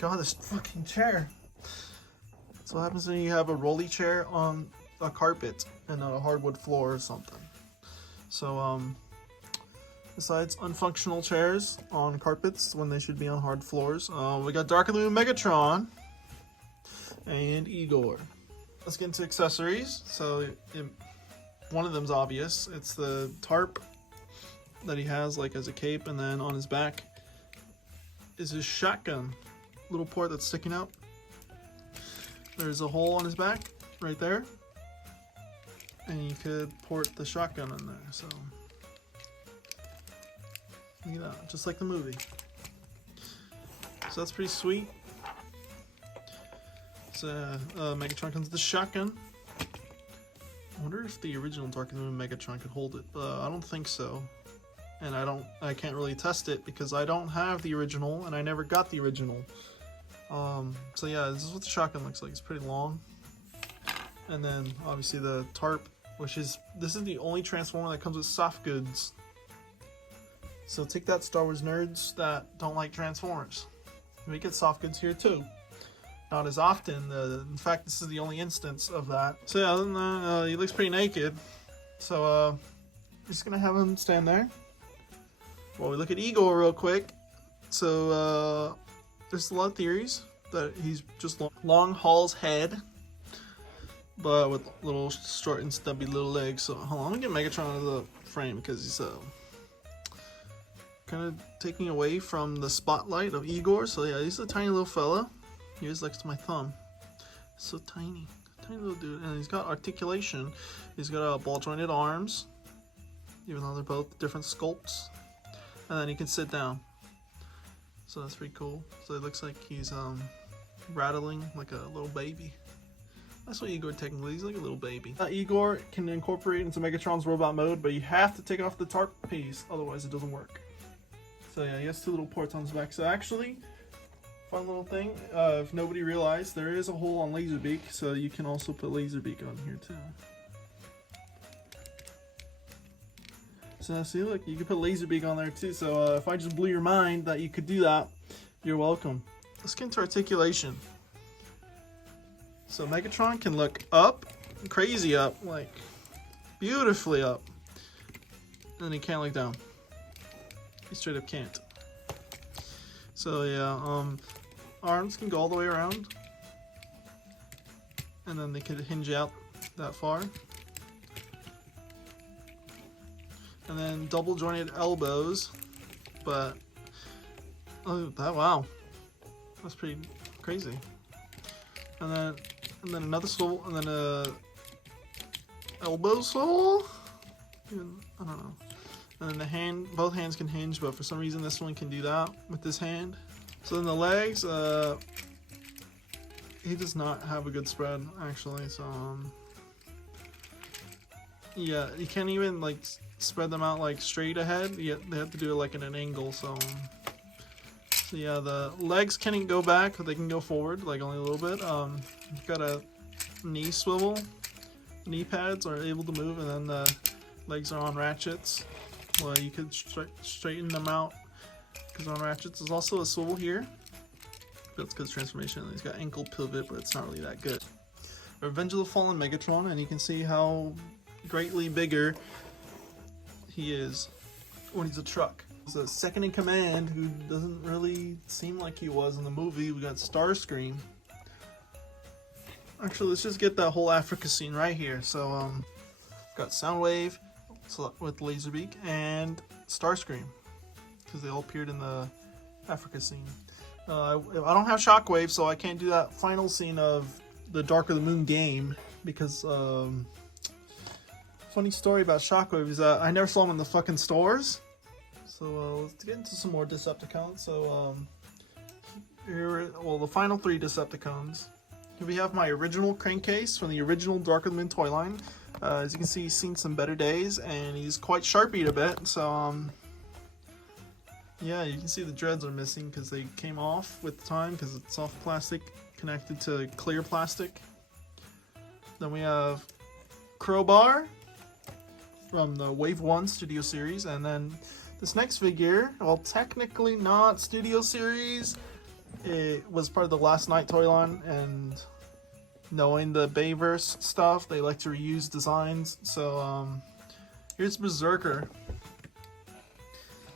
god, this fucking chair. That's what happens when you have a rolly chair on a carpet and not a hardwood floor or something. So, besides unfunctional chairs on carpets when they should be on hard floors, we got Dark of the Moon Megatron and Igor. Let's get into accessories. So, one of them's obvious. It's the tarp that he has like as a cape, and then on his back is his shotgun. Little port that's sticking out. There's a hole on his back right there, and you could port the shotgun in there. So look at that, just like the movie. So that's pretty sweet. So Megatron comes with the shotgun. I wonder if the original Dark of the Moon Megatron could hold it. I don't think so, and I can't really test it because I don't have the original and I never got the original. So yeah, this is what the shotgun looks like. It's pretty long. And then obviously the tarp, this is the only Transformer that comes with soft goods. So take that, Star Wars nerds that don't like Transformers. We get soft goods here too. Not as often. In fact, this is the only instance of that. So yeah, other than that, he looks pretty naked. So just gonna have him stand there while we look at Igor real quick. So there's a lot of theories that he's just long Hall's head, but with little short and stubby little legs. So hold on, let me get Megatron out of the frame because he's kind of taking away from the spotlight of Igor. So yeah, he's a tiny little fella. Here's next to my thumb. So tiny little dude, and he's got articulation. He's got ball jointed arms, even though they're both different sculpts. And then he can sit down. So that's pretty cool. So it looks like he's rattling like a little baby. That's what Igor technically is, like a little baby. Igor can incorporate into Megatron's robot mode, but you have to take off the tarp piece, otherwise it doesn't work. So yeah, he has two little ports on his back. So actually, fun little thing, if nobody realized, there is a hole on Laserbeak, so you can also put Laserbeak on here too. So see, look, you can put Laserbeak on there too. So if I just blew your mind that you could do that, you're welcome. Let's get into articulation. So Megatron can look up, crazy up, like beautifully up. And he can't look down. He straight up can't. So yeah, arms can go all the way around. And then they could hinge out that far. And then double jointed elbows, but oh, wow, that's pretty crazy. And then another swivel, and then a elbow swivel. I don't know. And then both hands can hinge, but for some reason this one can do that with this hand. So then the legs, he does not have a good spread actually. So yeah, you can't even like spread them out like straight ahead. They have to do it like in an angle. So yeah, the legs can't go back, but they can go forward like only a little bit. You've got a knee swivel. Knee pads are able to move, and then the legs are on ratchets. Well, you could straighten them out because on ratchets. There's also a swivel here. That's because transformation. He's got ankle pivot, but it's not really that good. Revenge of the Fallen Megatron, and you can see how greatly bigger he is when he's a truck. He's a second in command who doesn't really seem like he was in the movie. We got Starscream. Actually, let's just get that whole Africa scene right here. So, got Soundwave with Laserbeak and Starscream because they all appeared in the Africa scene. I don't have Shockwave, so I can't do that final scene of the Dark of the Moon game because funny story about Shockwave is that I never saw him in the fucking stores. So let's get into some more Decepticons. So the final three Decepticons. Here we have my original crankcase from the original Dark of the Moon toy line. As you can see, he's seen some better days, and he's quite sharpied a bit. So yeah, you can see the dreads are missing because they came off with time because it's soft plastic connected to clear plastic. Then we have Crowbar from the Wave 1 Studio Series, and then this next figure, well, technically not Studio Series, it was part of the Last Night toy line, and knowing the Bayverse stuff, they like to reuse designs. So here's Berserker.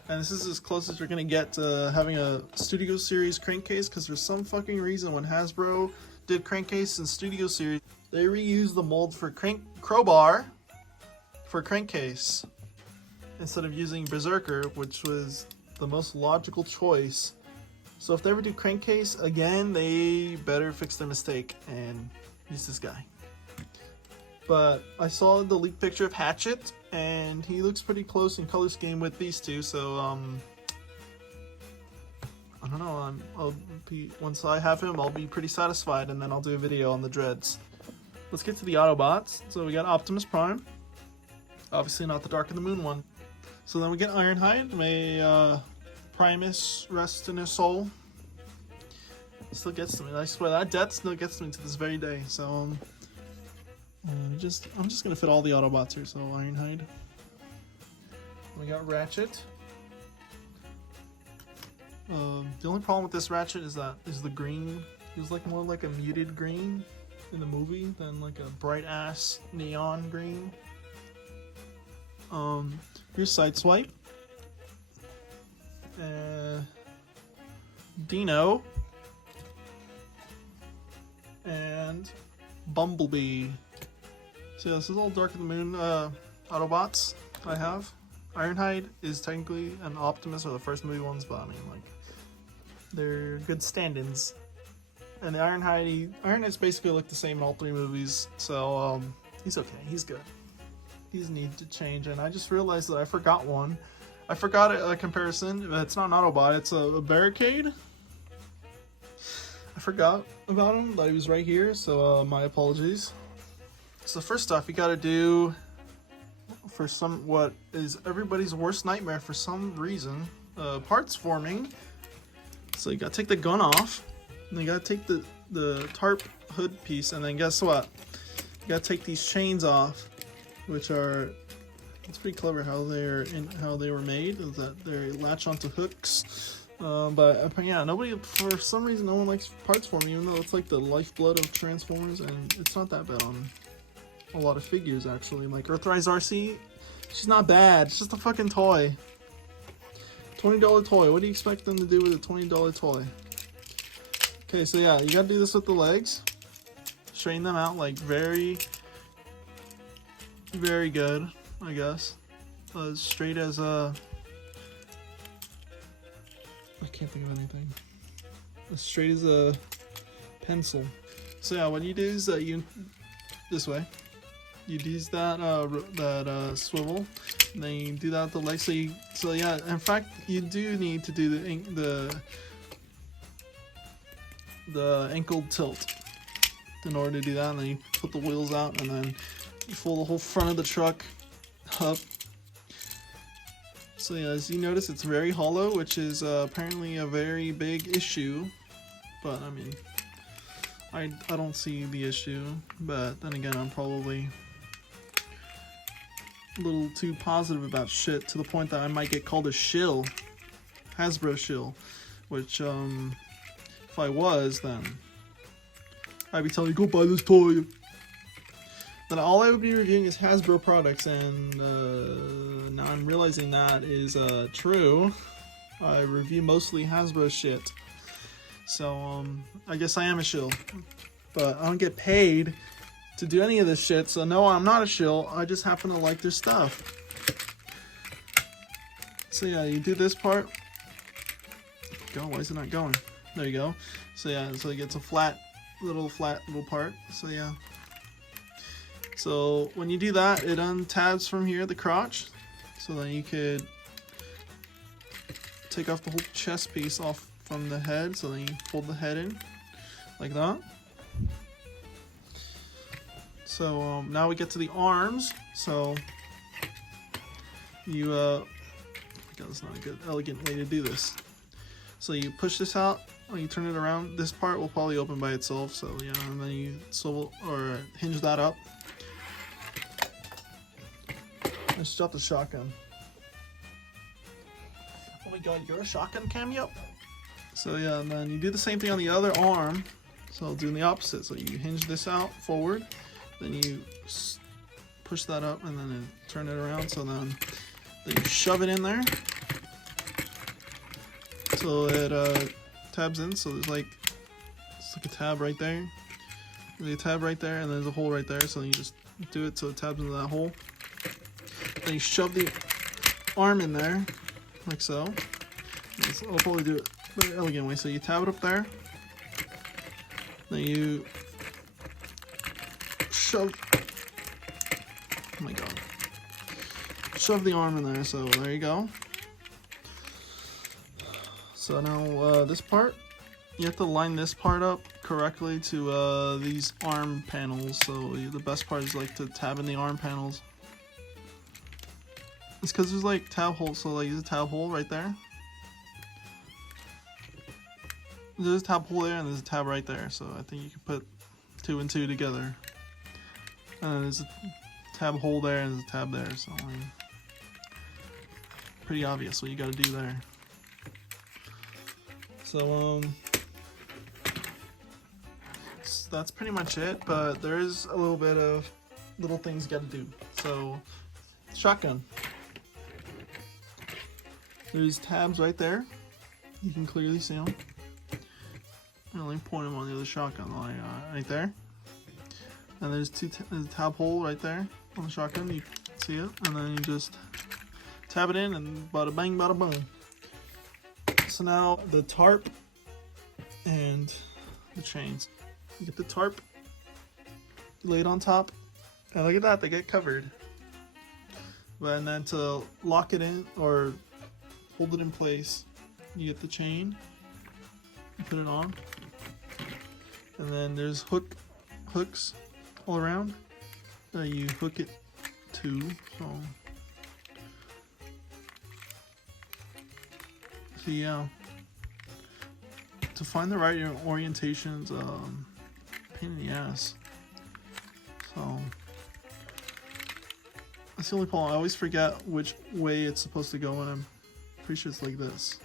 And this is as close as you're gonna get to having a Studio Series crankcase, because there's some fucking reason when Hasbro did crankcase in Studio Series, they reused the mold for crowbar for crankcase instead of using Berserker, which was the most logical choice. So if they ever do crankcase again, they better fix their mistake and use this guy. But I saw the leaked picture of Hatchet, and he looks pretty close in color scheme with these two, so I don't know, once I have him, I'll be pretty satisfied, and then I'll do a video on the Dreads. Let's get to the Autobots. So we got Optimus Prime, obviously not the Dark of the Moon one. So then we get Ironhide. May Primus rest in his soul. Still gets to me. I swear that death still gets to me to this very day. So I'm just gonna fit all the Autobots here. So Ironhide. We got Ratchet. The only problem with this Ratchet is the green. He was like more like a muted green in the movie than like a bright ass neon green. Here's Sideswipe. Dino. And Bumblebee. So yeah, this is all Dark of the Moon Autobots I have. Ironhide is technically an Optimus, or the first movie ones, but I mean, like, they're good stand-ins. And the Ironhide's basically like the same in all three movies, so he's okay, he's good. He's need to change, and I just realized that I forgot one. I forgot a comparison. It's not an Autobot, it's a Barricade. I forgot about him, that he was right here, so my apologies. So first off, you gotta do, for what is everybody's worst nightmare for some reason, parts forming. So you gotta take the gun off, and you gotta take the tarp hood piece, and then guess what? You gotta take these chains off, which are, it's pretty clever how they were made, is that they latch onto hooks. But yeah, for some reason, no one likes parts forming, even though it's like the lifeblood of Transformers, and it's not that bad on a lot of figures, actually. Like Earthrise RC, she's not bad, it's just a fucking toy. $20 toy, what do you expect them to do with a $20 toy? Okay, so yeah, you gotta do this with the legs. Straighten them out, like, very, very good, I guess. As straight as I can't think of anything. As straight as a pencil. So yeah, what you do is this way. You use that swivel, and then you do that with the legs. So yeah, in fact, you do need to do the ankle tilt in order to do that. And then you put the wheels out, and then you fold the whole front of the truck up. So yeah, as you notice, it's very hollow, which is apparently a very big issue. But I mean, I don't see the issue. But then again, I'm probably a little too positive about shit, to the point that I might get called a shill, Hasbro shill, which if I was, then I'd be telling you, go buy this toy. Then all I would be reviewing is Hasbro products, and now I'm realizing that is true. I review mostly Hasbro shit, so I guess I am a shill, but I don't get paid to do any of this shit, so no, I'm not a shill. I just happen to like their stuff. So yeah, you do this part. Go, why is it not going? There you go. So yeah, so it gets a flat little part. So yeah. So when you do that, it untabs from here the crotch. So then you could take off the whole chest piece off from the head. So then you fold the head in like that. So now we get to the arms. So you, God, that's not a good, elegant way to do this. So you push this out, when you turn it around, this part will probably open by itself. So yeah, and then you swivel or hinge that up. Let's drop the shotgun. Oh my god, you're a shotgun cameo? So yeah, and then you do the same thing on the other arm. So I'll do the opposite. So you hinge this out forward, then you push that up, and then turn it around. So then you shove it in there. So it tabs in. So there's like a tab right there. There's a tab right there, and there's a hole right there. So you just do it so it tabs into that hole. Then you shove the arm in there, like so. I'll probably do it very elegant way. So you tab it up there. Then you shove. Oh my god! Shove the arm in there. So there you go. So now this part, you have to line this part up correctly to these arm panels. So the best part is like to tab in the arm panels. It's because there's like tab holes. So like there's a tab hole right there. There's a tab hole there and there's a tab right there. So I think you can put 2 and 2 together. And there's a tab hole there and there's a tab there. So I mean, pretty obvious what you got to do there. So that's pretty much it, but there is a little bit of little things you gotta do. So, shotgun. There's tabs right there. You can clearly see them. Let me point them on the other shotgun line right there. And there's there's a tab hole right there on the shotgun. You can see it, and then you just tab it in, and bada bang, bada boom. So now the tarp and the chains. You get the tarp, lay it on top, and look at that, they get covered. And then to lock it in or hold it in place, you get the chain, you put it on, and then there's hooks all around that you hook it to. So yeah, to find the right orientation's pain in the ass. So that's the only problem. I always forget which way it's supposed to go, and I'm pretty sure it's like this.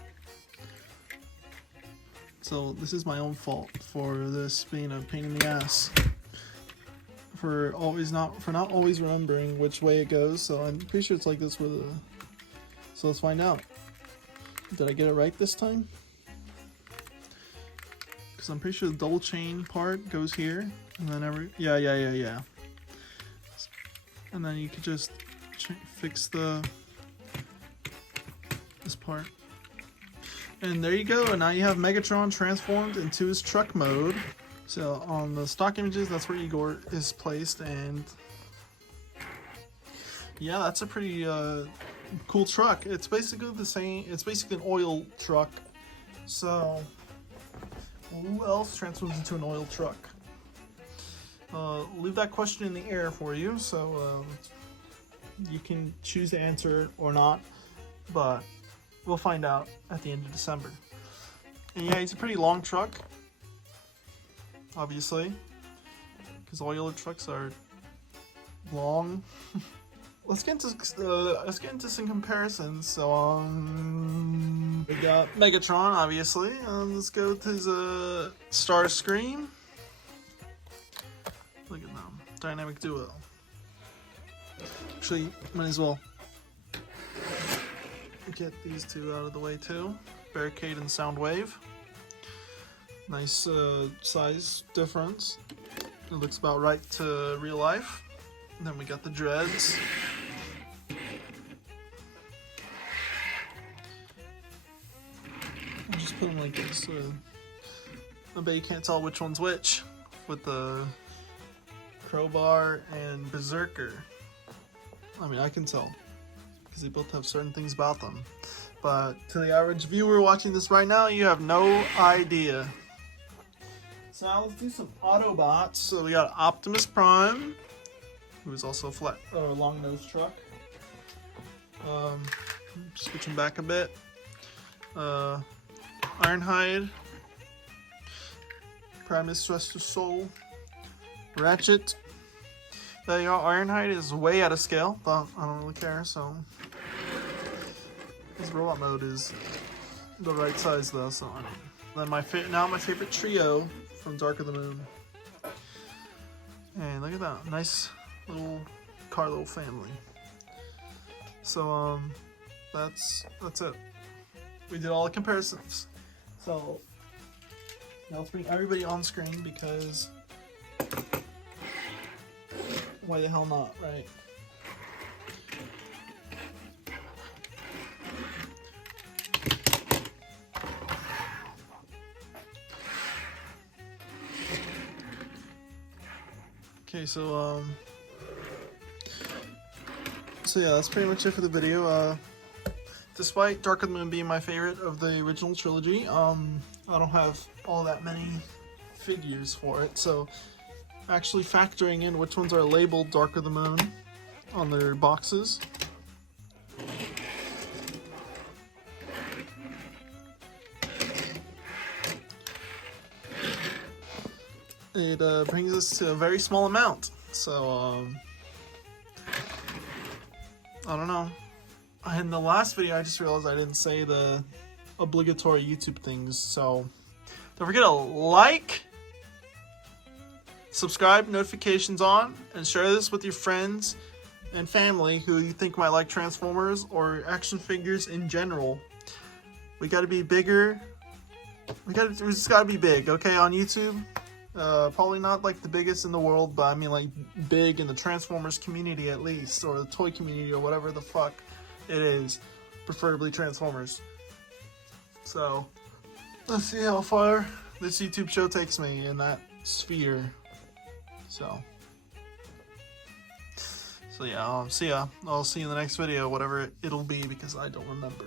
So this is my own fault for this being a pain in the ass. For not always remembering which way it goes. So I'm pretty sure it's like this with a. So let's find out. Did I get it right this time? Because I'm pretty sure the double chain part goes here, and then yeah. And then you could just fix this part. And there you go, and now you have Megatron transformed into his truck mode. So on the stock images, that's where Igor is placed, and yeah, that's a pretty cool truck. It's basically the same. It's basically an oil truck. So who else transforms into an oil truck? Leave that question in the air for you, so you can choose to answer or not, but we'll find out at the end of December. And yeah, he's a pretty long truck, obviously, because oil trucks are long. Let's get into some comparisons. So we got Megatron, obviously. Let's go to his Starscream. Look at them, dynamic duo. Actually, might as well get these two out of the way too. Barricade and Soundwave. Nice size difference. It looks about right to real life. And then we got the dreads. I'll just put them like this. I bet you can't tell which one's which with the Crowbar and Berserker. I mean, I can tell because they both have certain things about them. But to the average viewer watching this right now, you have no idea. So now let's do some Autobots. So we got Optimus Prime, who is also a long-nosed truck. Switching back a bit. Ironhide, Primus Thruster Soul, Ratchet. There you go. Ironhide is way out of scale, but I don't really care. So his robot mode is the right size though. So I mean, then my favorite trio from Dark of the Moon. And look at that, nice little Carlo family. So that's it. We did all the comparisons. So now let's bring everybody on screen because why the hell not, right? Okay, so yeah, that's pretty much it for the video. Despite Dark of the Moon being my favorite of the original trilogy, I don't have all that many figures for it, so actually factoring in which ones are labeled Dark of the Moon on their boxes. It brings us to a very small amount, so I don't know. In the last video, I just realized I didn't say the obligatory YouTube things, so don't forget to like, subscribe, notifications on, and share this with your friends and family who you think might like Transformers or action figures in general. We gotta be bigger. We just gotta be big, okay, on YouTube. Probably not like the biggest in the world, but I mean like big in the Transformers community at least, or the toy community, or whatever the fuck it is, preferably Transformers. So let's see how far this YouTube show takes me in that sphere. So yeah, see ya. I'll see you in the next video, whatever it'll be, because I don't remember.